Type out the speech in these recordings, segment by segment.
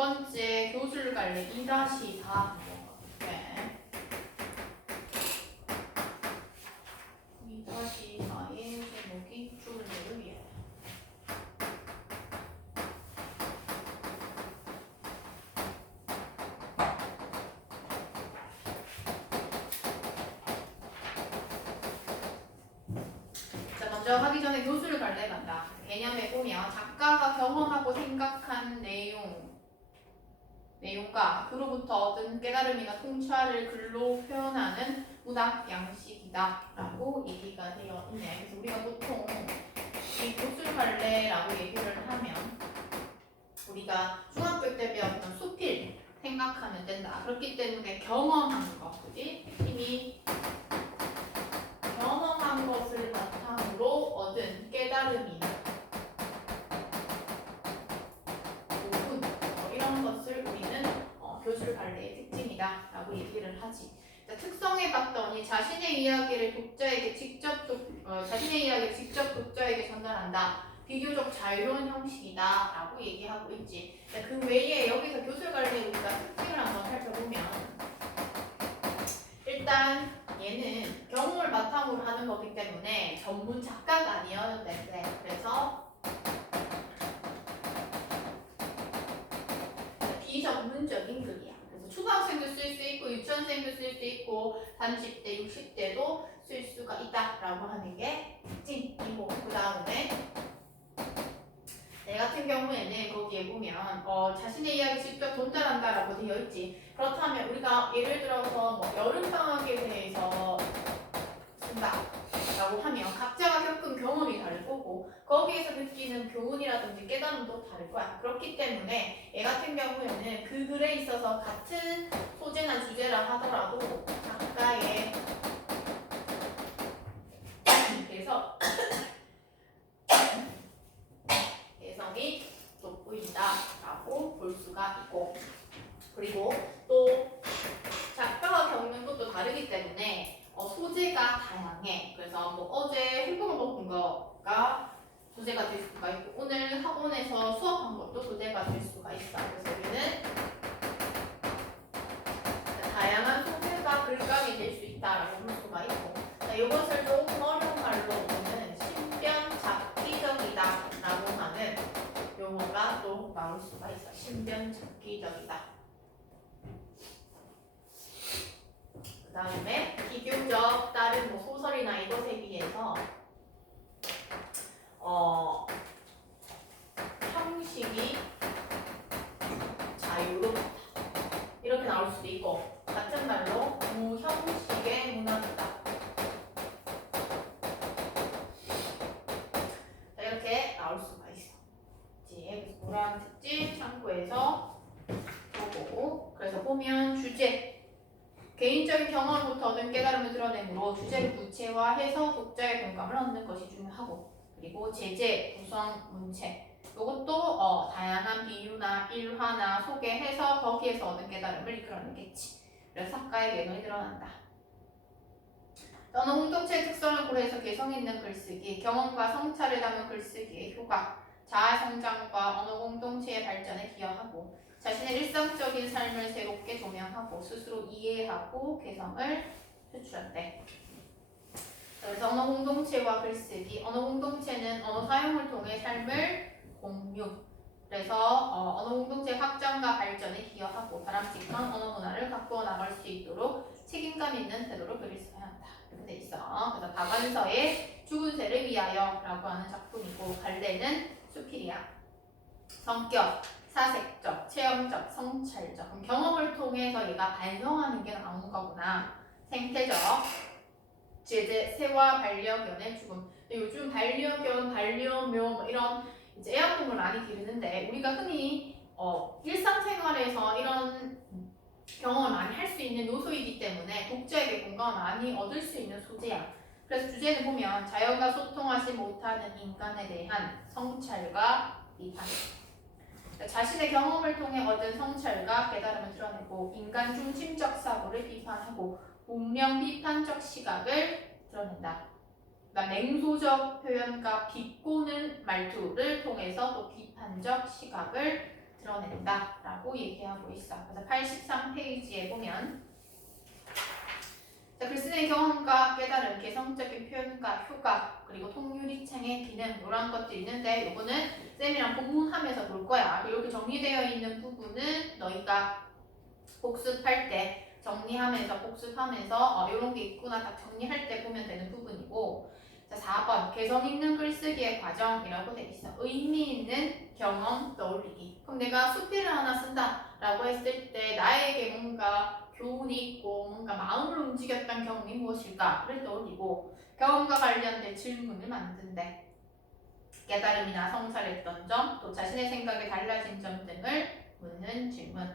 번째 교수를 갈래 2-4 네. 2-4의 제목이 죽은 자를 위해. 자, 먼저 하기 전에 교수를 갈래 간다. 개념에 보면 작가가 경험하고 생각한 내용과 그로부터 얻은 깨달음이나 통찰을 글로 표현하는 문학 양식이다 라고 얘기가 되어 있네. 그래서 우리가 보통 이 교수를 갈래라고 얘기를 하면 우리가 중학교 때 배웠던 수필 생각하면 된다. 그렇기 때문에 경험한 거, 그지? 이미 경험한 것을 바탕으로 얻은 깨달음이나 교훈 이런 것을 우리는 교수를 갈래의 특징이다 라고 얘기를 하지. 특성에 봤더니 자신의 이야기를 직접 독자에게 전달한다. 비교적 자유로운 형식이다 라고 얘기하고 있지. 그 외에 여기서 교수를 갈래 우리가 특징을 한번 살펴보면 일단 얘는 경험을 바탕으로 하는 거기 때문에 전문 작가가 아니어도 돼. 그래서 비전문적인 글이야. 그래서 초등학생도 쓸 수 있고 유치원생도 쓸 수 있고 30대, 60대도 쓸 수가 있다라고 하는 게 특징이고 그 다음에 내 같은 경우에는 거기에 보면 자신의 이야기 직접 전달한다라고 되어 있지. 그렇다면 우리가 예를 들어서 뭐 여름방학에 대해서 쓴다라고 하면 각자가 겪은 경험이 다를 거고 거기에서 느끼는 교훈이라든지 깨달음도 다를 거야. 그렇기 때문에 얘 같은 경우에는 그 글에 있어서 같은 소재나 주제라 하더라도 작가의 그래서 개성이 돋보인다라고 볼 수가 있고 그리고 또 작가가 겪는 것도 다르기 때문에 소재가 다양해. 그래서 뭐 어제 햄버거 먹은 거가 소재가 될 수가 있고 오늘 학원에서 수업한 것도 소재가 될 수가 있어. 그래서 우리는 다양한 소재가 글감이 될 수 있다라고 볼 수가 있고 이것을 조금 어려운 말로 보면 신변잡기적이다라고 하는 용어가 또 나올 수가 있어. 신변잡기적이다. 그 다음에 비교적 다른 뭐 소설이나 이것에 비해서 형식이 자유롭다 이렇게 나올 수도 있고 같은 말로 무형식의 문학이다 이렇게 나올 수가 있어. 그래서 그러한 특징 참고해서 보고 그래서 보면 주제 개인적인 경험부터 얻은 깨달음을 드러내므로 주제를 구체화해서 독자의 공감을 얻는 것이 중요하고 그리고 제재, 구성, 문체 이것도 다양한 비유나 일화나 소개해서 거기에서 얻은 깨달음을 이끌어내겠지. 그래서 작가의 개성이 드러난다. 언어 공동체의 특성을 고려해서 개성 있는 글쓰기, 경험과 성찰을 담은 글쓰기의 효과, 자아 성장과 언어 공동체의 발전에 기여하고 자신의 일상적인 삶을 새롭게 조명하고 스스로 이해하고 개성을 표출한대. 그래서 언어 공동체와 글쓰기, 언어 공동체는 언어 사용을 통해 삶을 공유. 그래서 언어 공동체 확장과 발전에 기여하고 바람직한 언어 문화를 가꾸어 나갈 수 있도록 책임감 있는 태도를 그리스어야 한다. 이렇게 돼 있어. 그래서 다반서의 죽은 새를 위하여라고 하는 작품이고 갈래는 수필이야. 성격, 사색적, 체험적, 성찰적 경험을 통해서 얘가 반성하는 게 나오는 거구나. 생태적, 제재, 새와 반려견의 죽음. 요즘 반려견, 반려묘 이런 이제 애완동물 많이 기르는데 우리가 흔히 일상생활에서 이런 경험을 많이 할 수 있는 요소이기 때문에 독자에게 공감을 많이 얻을 수 있는 소재야. 그래서 주제는 보면 자연과 소통하지 못하는 인간에 대한 성찰과 비판. 자신의 경험을 통해 얻은 성찰과 깨달음을 드러내고 인간 중심적 사고를 비판하고 운명 비판적 시각을 드러낸다. 그러니까 냉소적 표현과 비꼬는 말투를 통해서 또 비판적 시각을 드러낸다라고 얘기하고 있어. 그래서 83페이지에 보면 자, 글쓰는 경험과 깨달음, 개성적인 표현과 효과, 그리고 통유리창의 기능 이런 것들이 있는데 요거는 쌤이랑 본문하면서 볼 거야. 이렇게 정리되어 있는 부분은 너희가 복습할 때 정리하면서 복습하면서 이런 게 있구나 딱 정리할 때 보면 되는 부분이고 자 4번 개성 있는 글쓰기의 과정이라고 돼 있어. 의미 있는 경험 떠올리기. 그럼 내가 수필을 하나 쓴다라고 했을 때 나에게 뭔가 교훈이 있고 뭔가 마음을 움직였던 경험이 무엇일까를 떠올리고 경험과 관련된 질문을 만든대. 깨달음이나 성찰했던 점, 또 자신의 생각이 달라진 점 등을 묻는 질문.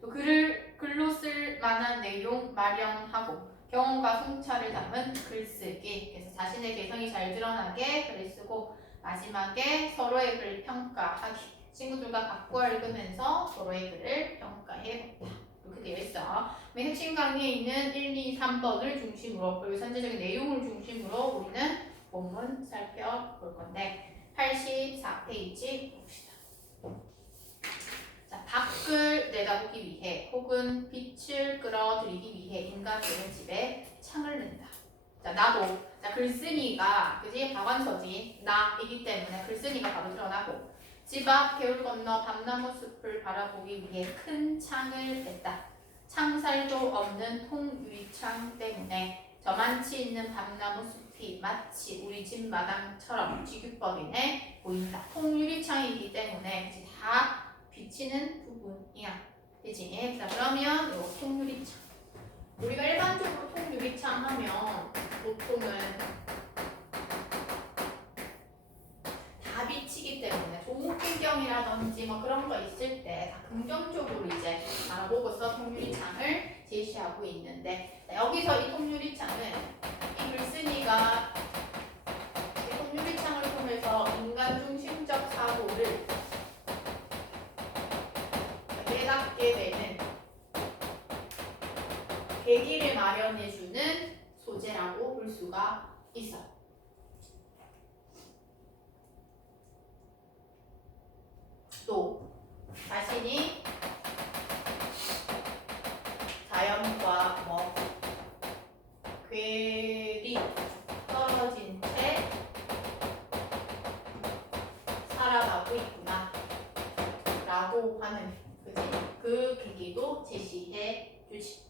또 글로 쓸 만한 내용 마련하고 경험과 성찰을 담은 글쓰기. 그래서 자신의 개성이 잘 드러나게 글을 쓰고 마지막에 서로의 글을 평가하기. 친구들과 바꿔 읽으면서 서로의 글을 평가해본다. 이렇게 되어 있어. 핵심 강의에 있는 1, 2, 3번을 중심으로 그리고 전체적인 내용을 중심으로 우리는 본문 살펴볼 건데 84페이지 봅시다. 자, 밖을 내다보기 위해 혹은 빛을 끌어들이기 위해 인간들은 집에 창을 낸다. 자, 나도 자, 글쓴이가 그지 박완서지 나이기 때문에 글쓴이가 바로 드러나고 집 앞 개울 건너 밤나무 숲을 바라보기 위해 큰 창을 냈다. 창살도 없는 통유리창 때문에 저만치 있는 밤나무 숲이 마치 우리 집 마당처럼 쥐규법이네 보인다. 통유리창이기 때문에 다 비치는 부분이야. 그치? 자, 그러면 요 통유리창. 우리가 일반적으로 통유리창 하면 보통은 다 비치기 때문에 좋은 풍경이라든지 뭐 그런 거 있을 때 다 긍정적으로 이제 바라보고서 통유리창을 제시하고 있는데 자, 여기서 이 통유리창은 이 글쓴이가 이 통유리창을 통해서 인간 중심적 사고를 깨닫게 되는 계기를 마련해주는 소재라고 볼 수가 있어. 또 자신이 자연과 뭐 괴리 떨어진 채 살아가고 있구나 라고 하는 그치? 그 계기도 제시해 주지.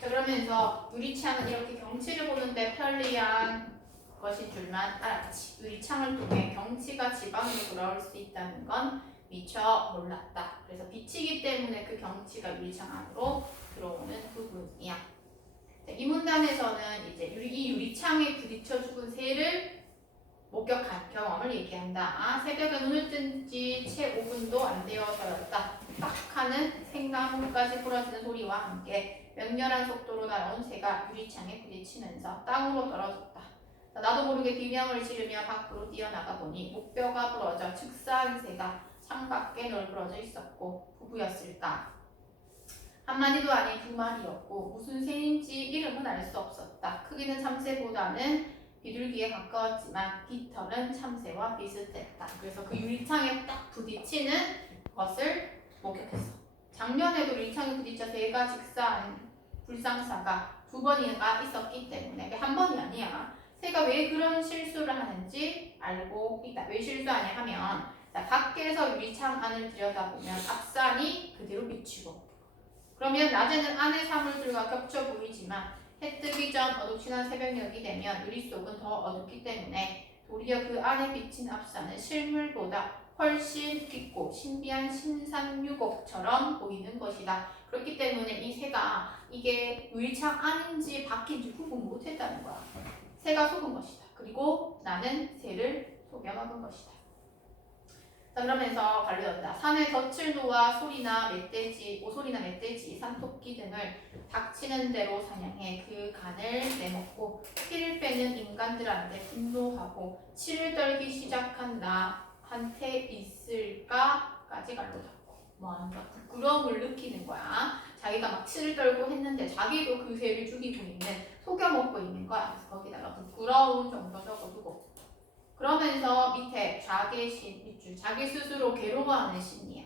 자, 그러면서 유리창은 이렇게 경치를 보는데 편리한 것인 줄만 알았지. 유리창을 통해 경치가 집 안으로 돌아올 수 있다는 건 미처 몰랐다. 그래서 비치기 때문에 그 경치가 유리창 안으로 들어오는 부분이야. 자, 이 문단에서는 이제 이 유리창에 부딪혀 죽은 새를 목격한 경험을 얘기한다. 새벽에 눈을 뜬 지 채 5분도 안 되어서였다. 딱 하는 생나무까지 부러지는 소리와 함께 맹렬한 속도로 날아온 새가 유리창에 부딪히면서 땅으로 떨어졌다. 나도 모르게 비명을 지르며 밖으로 뛰어나가 보니 목뼈가 부러져 즉사한 새가 창밖에 널브러져 있었고 부부였을까. 한마디도 아닌 두 마리였고 무슨 새인지 이름은 알 수 없었다. 크기는 참새보다는 비둘기에 가까웠지만 깃털은 참새와 비슷했다. 그래서 그 유리창에 딱 부딪히는 것을 목격했어. 작년에도 유리창에 부딪혀 새가 직사한 불상사가 2번이나 있었기 때문에 한 번이 아니야. 새가 왜 그런 실수를 하는지 알고 있다. 왜 실수하냐 하면 자, 밖에서 유리창 안을 들여다보면 앞산이 그대로 비치고 그러면 낮에는 안의 사물들과 겹쳐 보이지만 해 뜨기 전 어둑신한 새벽녘이 되면 유리 속은 더 어둡기 때문에 도리어 그 안에 비친 앞산은 실물보다 훨씬 깊고 신비한 신상유곡처럼 보이는 것이다. 그렇기 때문에 이 새가 이게 유리창 안인지 밖인지 구분 못했다는 거야. 새가 속은 것이다. 그리고 나는 새를 속여 먹은 것이다. 자, 그러면서 관련다. 산에 덫을 놓아 소리나 멧돼지, 오소리나 멧돼지, 산토끼 등을 닥치는 대로 사냥해 그 간을 내먹고 피를 빼는 인간들한테 분노하고 치를 떨기 시작한 나한테 있을까까지 갈로 닦고 뭐하는가 부끄러움을 느끼는 거야. 자기가 막 치를 떨고 했는데 자기도 그 새를 죽이고 있는 속여먹고 있는 거야. 그래서 거기다가 부끄러움 정도 적어두고 그러면서 밑에 자괴심, 밑줄, 자기 스스로 괴로워하는 심리야.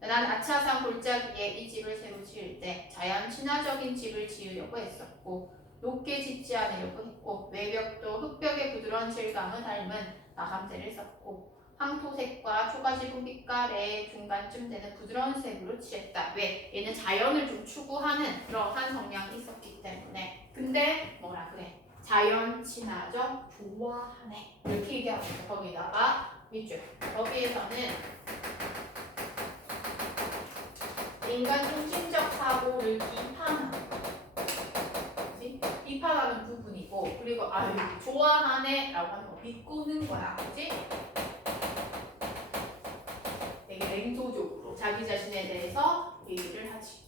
난 아차산 골짜기에 이 집을 새로 지을 때 자연 친화적인 집을 지으려고 했었고 높게 짓지 않으려고 했고 외벽도 흙벽의 부드러운 질감을 닮은 마감재를 썼고 황토색과 초가지분 빛깔의 중간쯤 되는 부드러운 색으로 칠했다. 왜? 얘는 자연을 좀 추구하는 그러한 성향이 있었기 때문에. 근데 뭐라 그래? 자연 친화적 좋아하네. 이렇게 얘기하고 있어. 거기다가 밑줄. 거기에서는 인간 중심적 사고를 비판하는 그치? 비판하는 부분이고 그리고 아유 좋아하네 라고 하는 거 비꼬는 거야. 그치? 되게 냉소적으로 자기 자신에 대해서 얘기를 하지.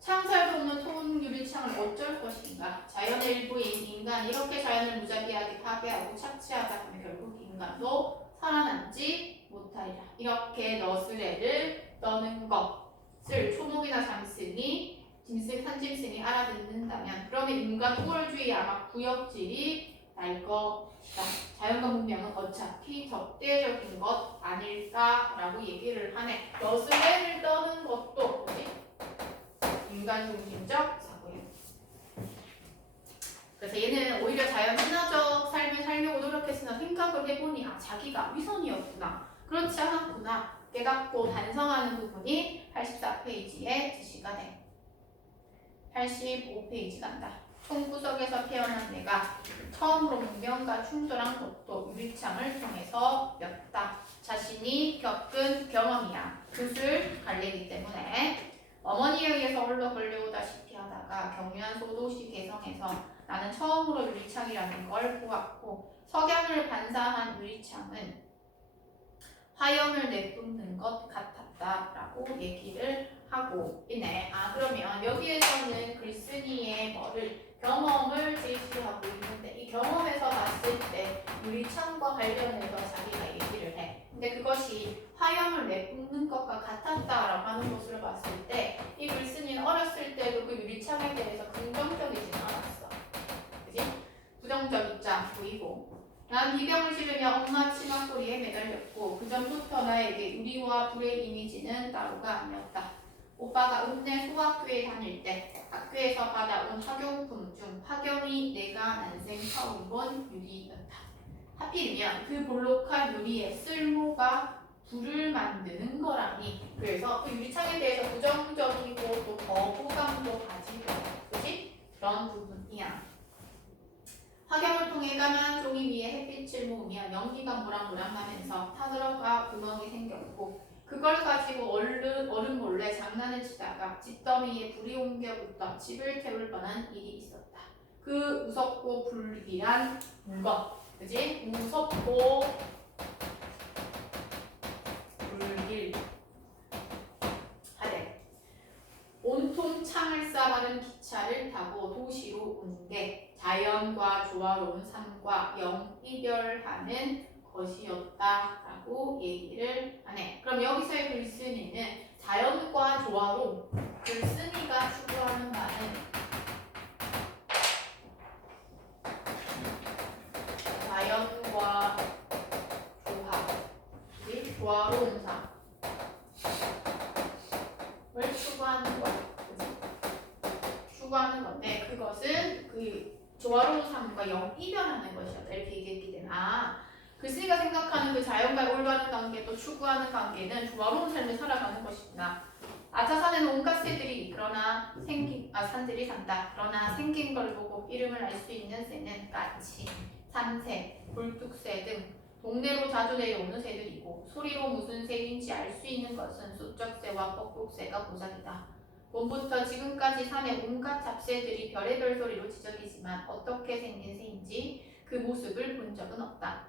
창살 돕는 토은 유리창을 어쩔 것인가? 자연의 일부인 인간 이렇게 자연을 무자비하게 파괴하고 착취하다 보면 결국 인간도 살아남지 못하리라. 이렇게 너스레를 떠는 것을 초목이나 짐승이 산짐승이 알아듣는다면 그러면 인간 우월주의 아마 구역질이 날 것이다. 자연과 문명은 어차피 적대적인 것 아닐까라고 얘기를 하네. 너스레를 떠는 것도 뭐지? 인간 중심적 사고예요. 그래서 얘는 오히려 자연 친화적 삶을 살려고 노력했으나 생각을 해보니 자기가 위선이었구나. 그렇지 않았구나. 깨닫고 반성하는 부분이 84페이지에 제시가 돼. 85페이지 간다. 총구석에서 태어난 내가 처음으로 문명과 충돌한 것도 유리창을 통해서였다. 자신이 겪은 경험이야. 붓을 갈리기 때문에 어머니에 의해서 홀로 걸려오다시피 하다가 경유한 소도시 개성에서 나는 처음으로 유리창이라는 걸 보았고 석양을 반사한 유리창은 화염을 내뿜는 것 같았다라고 얘기를 하고 있네. 그러면 여기에서는 글쓴이의 경험을 제시하고 있는데 이 경험에서 봤을 때 유리창과 관련해서 자기가 얘기를 해. 근데 그것이 화염을 내뿜는 것과 같았다라고 하는 것을 봤을 때 이 글쓴이는 어렸을 때도 그 유리창에 대해서 긍정적이진 않았어. 그지? 부정적 입장 보이고 난 비병을 지르며 엄마 치마꼬리에 매달렸고 그 전부터 나에게 유리와 불의 이미지는 따로가 아니었다. 오빠가 읍내 소학교에 다닐 때 학교에서 받아온 학용품 중 파견이 내가 난생 처음 본 유리였다. 하필이면 그 볼록한 유리의 쓸모가 불을 만드는 거라니. 그래서 그 유리창에 대해서 부정적이고 또 거부감도 가지고 그치? 그런 부분이야. 화경을 통해 까만 종이 위에 햇빛을 모으며 연기가 모락모락나면서 타들어가 구멍이 생겼고 그걸 가지고 어른 몰래 장난을 치다가 집더미에 불이 옮겨붙어 집을 태울 뻔한 일이 있었다. 그 무섭고 불길한 물건, 그지? 무섭고 불길하대. 온통 창을 쌓아가는 기차를 타고 도시로 온 게 자연과 조화로운 삶과 영이별하는 것이었다라고 얘기를 하네. 그럼 여기서의 글쓴이는 자연과 조화로 글쓴이가 추구하는 바는 자연과 조화로운 삶을 추구하는 것. 추구하는 건데 그것은 그 조화로운 삶과 영이별하는 것이었다. 이렇게 얘기했기 때문에 글쓴이가 생각하는 그 자연과의 올바른 관계 또 추구하는 관계는 조화로운 삶을 살아가는 것이구나. 아차산에는 온갖 새들이 산들이 산다. 그러나 생긴 걸 보고 이름을 알 수 있는 새는 까치, 삼새, 굴뚝새 등 동네로 자주 내려오는 새들이고 소리로 무슨 새인지 알 수 있는 것은 수쩍새와 뻑뻑새가 고작이다. 봄부터 지금까지 산에 온갖 잡새들이 별의별 소리로 지저귀지만 어떻게 생긴 새인지 그 모습을 본 적은 없다.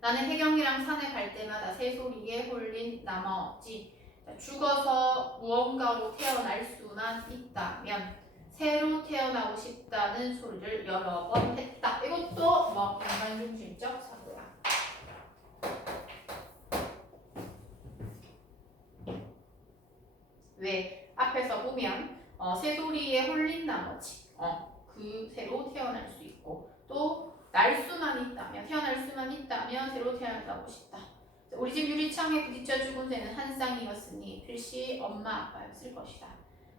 나는 혜경이랑 산에 갈 때마다 새소리에 홀린 나머지 죽어서 무언가로 태어날 수만 있다면 새로 태어나고 싶다는 소리를 여러 번 했다. 이것도 인간중심적 사고야. 왜? 앞에서 보면 새소리에 홀린 나머지 새로 태어날 수 있고 또 날 수만 있다면 태어날 수만 있다면 새로 태어나고 싶다. 우리 집 유리창에 부딪혀 죽은 새는 한 쌍이었으니 필시 엄마 아빠였을 것이다.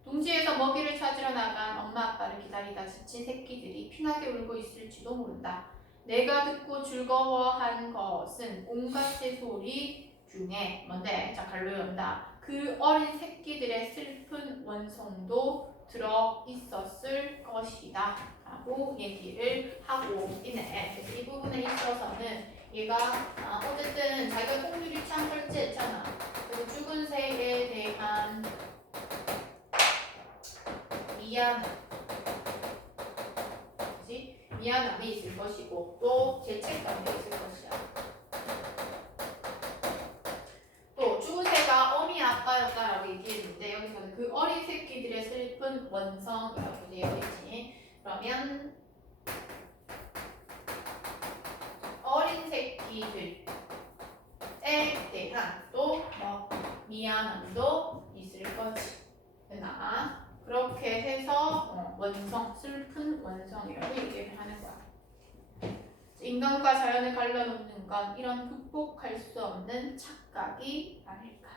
둥지에서 먹이를 찾으러 나간 엄마 아빠를 기다리다 지친 새끼들이 피나게 울고 있을지도 모른다. 내가 듣고 즐거워한 것은 온갖 새소리 중에 뭔데? 자, 갈로 연다. 그 어린 새끼들의 슬픈 원성도 들어 있었을 것이다 라고 얘기를 하고 있네. 그래서 이 부분에 있어서는 얘가 어쨌든 자기가 꽁유리창 설치했잖아. 그래서 죽은 새에 대한 미안함이 있을 것이고 또 죄책감도 있을 것이야. 또 죽은 새가 어미 아빠였다라고 얘기했는데 여기서는 그 어린 새끼들의 슬픈 원성이라고 되어 있지. 그러면 어린 새끼들에 대한 또 미안함도 있을 거지. 나 그렇게 해서 원성, 슬픈 원성이라고 얘기를 하는 거야. 인간과 자연을 갈라놓는 건 이런 극복할 수 없는 착각이 아닐까.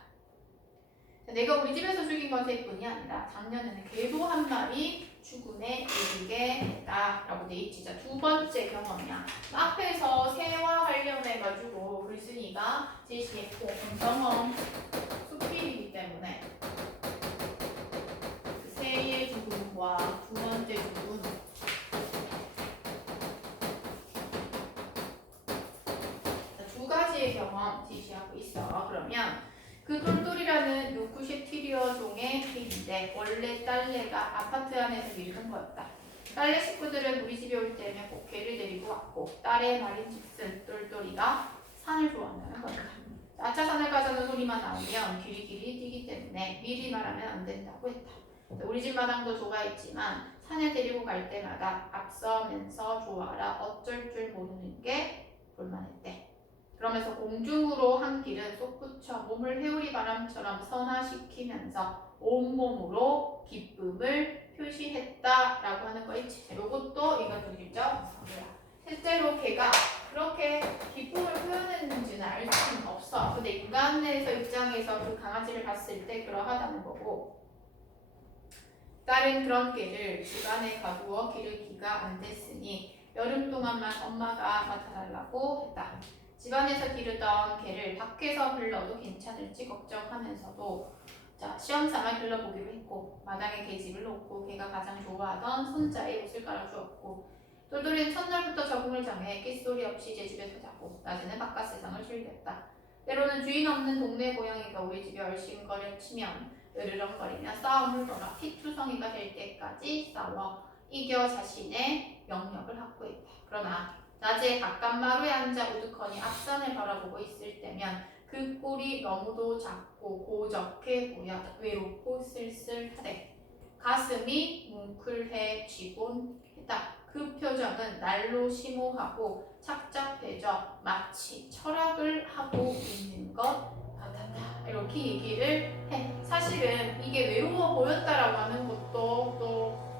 내가 우리 집에서 죽인 건 새뿐이 아니라 작년에는 개도 한 마리 죽음에 이르게 했다라고 돼 있지. 자, 두 번째 경험이야. 앞에서 새와 관련해가지고 글쓴이가 제시했고 경험 수필이기 때문에 새의 죽음과 두 번째 죽음 두 가지의 경험 제시하고 있어. 그러면 그 똘똘이라는 요크셔티리어 종의 개인데 원래 딸내가 아파트 안에서 밀던 거였다. 딸내 식구들은 우리 집에 올 때면 꼭 개를 데리고 왔고 딸의 말인즉슨 똘똘이가 산을 좋아한다는 거다. 아차 산을 가자는 소리만 나오면 길이길이 뛰기 때문에 미리 말하면 안 된다고 했다. 우리 집 마당도 좋아했지만 산에 데리고 갈 때마다 앞서면서 좋아라 어쩔 줄 모르는 게 불만했대. 그러면서 공중으로 한 길은 솟구쳐 몸을 회오리 바람처럼 선화시키면서 온몸으로 기쁨을 표시했다라고 하는 거 있지. 이것도 이건 독일적 사고야. 실제로 걔가 그렇게 기쁨을 표현했는지는 알 수는 없어. 근데 인간의 입장에서 그 강아지를 봤을 때 그러하다는 거고 딸은 그런 개를 집안에 가두어 기르기가 안 됐으니 여름 동안만 엄마가 맡아달라고 했다. 집안에서 기르던 개를 밖에서 불러도 괜찮을지 걱정하면서도 시험삼아 길러보기로 했고 마당에 개집을 놓고 개가 가장 좋아하던 손자에 옷을 깔아주었고 똘똘이는 첫날부터 적응을 정해 낄소리 없이 제 집에서 자고 낮에는 바깥 세상을 즐겼다. 때로는 주인 없는 동네 고양이가 우리 집에 얼씬거려 치면 으르렁거리며 싸움을 걸어 피투성이가 될 때까지 싸워 이겨 자신의 영역을 확보했다. 그러나 낮에 바깥마루에 앉아 우두커니 앞산을 바라보고 있을 때면 그 꼴이 너무도 작고 고적해 보여 외롭고 쓸쓸하대. 가슴이 뭉클해지곤 했다. 그 표정은 날로 심오하고 착잡해져 마치 철학을 하고 있는 것 같았다. 이렇게 얘기를 해. 사실은 이게 외로워 보였다라고 하는 것도 또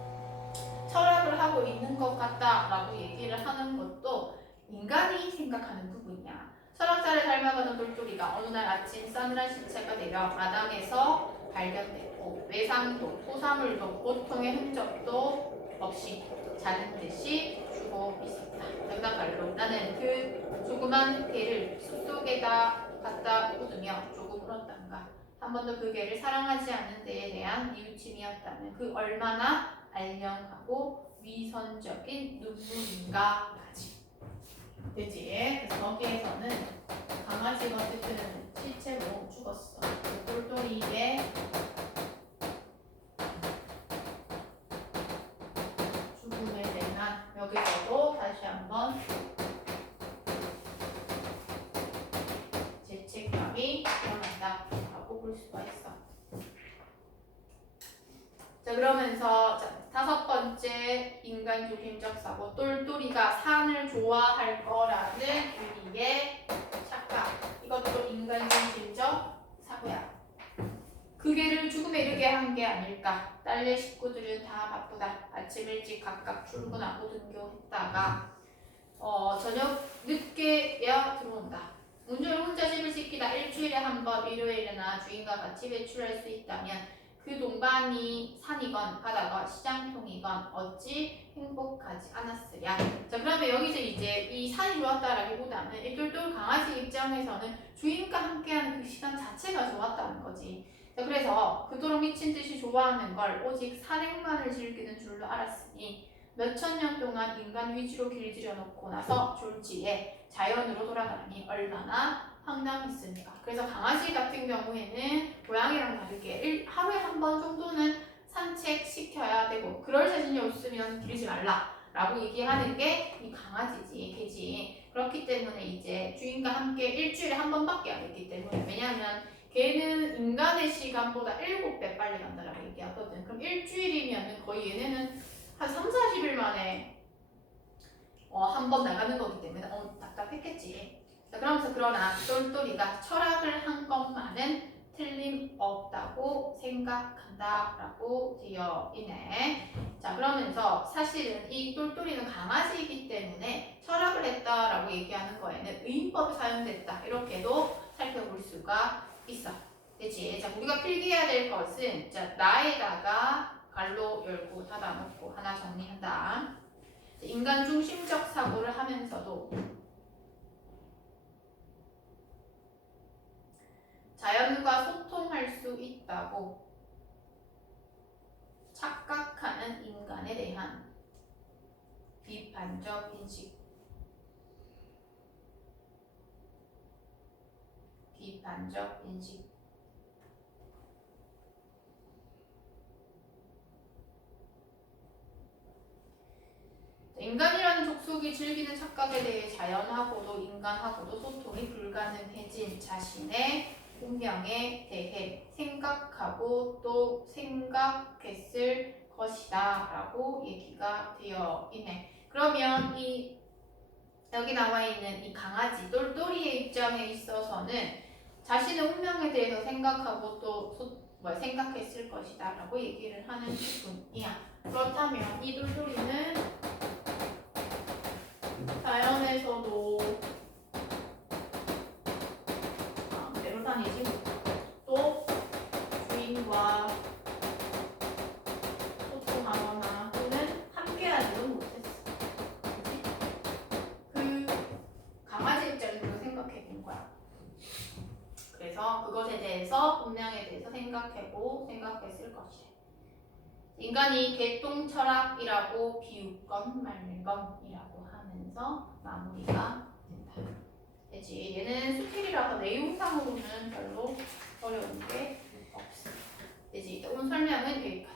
철학을 하고 있는 것 같다라고 얘기를 하는 것도 인간이 생각하는 부분이야. 철학자를 닮아가는 똘똘이가 어느 날 아침 싸늘한 시체가 되려 마당에서 발견됐고 외상도 토사물도 고통의 흔적도 없이 자는 듯이 죽어 있었다. 그다음 말로 나는 그 조그만 개를 숲속에다 갖다 묻으며 조금 울었단가. 한 번도 그 개를 사랑하지 않는 데에 대한 이웃침이었다는 그 얼마나 알량하고 위선적인 눈물인가 하지. 그치? 그래서 거기에서는 강아지가 어쨌든 실제로 죽었어. 똘똘이의 죽음에 대한 여기서도 다시 한번 죄책감이 일어난다 라고 볼 수가 있어. 자, 그러면서 다섯 번째 인간 중심적 사고, 똘똘이가 산을 좋아할 거라는 우리의 착각. 이것도 인간 중심적 사고야. 그게 관계를 죽음에 이르게 한 게 아닐까. 딸네 식구들은 다 바쁘다. 아침 일찍 각각 출근하고 등교했다가 저녁 늦게야 들어온다. 운전을 혼자 집을 지키다 일주일에 한 번 일요일이나 주인과 같이 외출할 수 있다면 그 동반이 산이건 바다건 시장통이건 어찌 행복하지 않았으랴. 자, 그러면 여기서 이제 이 산이 좋았다라기보다는 이 똘똘 강아지 입장에서는 주인과 함께하는 그 시간 자체가 좋았다는 거지. 자, 그래서 그토록 미친 듯이 좋아하는 걸 오직 산행만을 즐기는 줄로 알았으니 몇천 년 동안 인간 위주로 길들여 놓고 나서 졸지에 자연으로 돌아가니 얼마나 황당했습니까? 그래서 강아지 같은 경우에는 고양이랑 다르게 하루에 한 번 정도는 산책시켜야 되고 그럴 자신이 없으면 기르지 말라라고 얘기하는 게 이 강아지지, 개지. 그렇기 때문에 이제 주인과 함께 일주일에 한 번밖에 안 했기 때문에 왜냐하면 걔는 인간의 시간보다 7배 빨리 간다라고 얘기하거든. 그럼 일주일이면 거의 얘네는 한 3, 40일 만에 한 번 나가는 거기 때문에 답답했겠지. 자, 그러나 똘똘이가 철학을 한 것만은 틀림없다고 생각한다 라고 되어 있네. 자, 그러면서 사실은 이 똘똘이는 강아지이기 때문에 철학을 했다라고 얘기하는 거에는 의인법이 사용됐다 이렇게도 살펴볼 수가 있어. 그치? 자, 우리가 필기해야 될 것은 자, 나에다가 갈로 열고 닫아놓고 하나 정리한다. 인간 중심적 사고를 하면서도 자연과 소통할 수 있다고 착각하는 인간에 대한 비판적 인식. 비판적 인식. 인간이라는 족속이 즐기는 착각에 대해 자연하고도 인간하고도 소통이 불가능해진 자신의 운명에 대해 생각하고 또 생각했을 것이다 라고 얘기가 되어 있네. 그러면 이 여기 나와 있는 이 강아지 똘똘이의 입장에 있어서는 자신의 운명에 대해서 생각하고 또 생각했을 것이다 라고 얘기를 하는 부분이야. 그렇다면 이 똘똘이는 자연에서도 대로 다니지 또 주인과 소통하거나 또는 함께하지도 못했어. 그치? 그 강아지 입장에서 생각해 본 거야. 그래서 그것에 대해서 운명에 대해서 생각해고 생각했을 것이래. 인간이 개똥철학이라고 비웃건 말건이라고 하면서 마무리가 된다. 되지. 얘는 수필이라서 내용상으로는 별로 어려운 게 없어. 되지. 오늘 설명은 여기까지.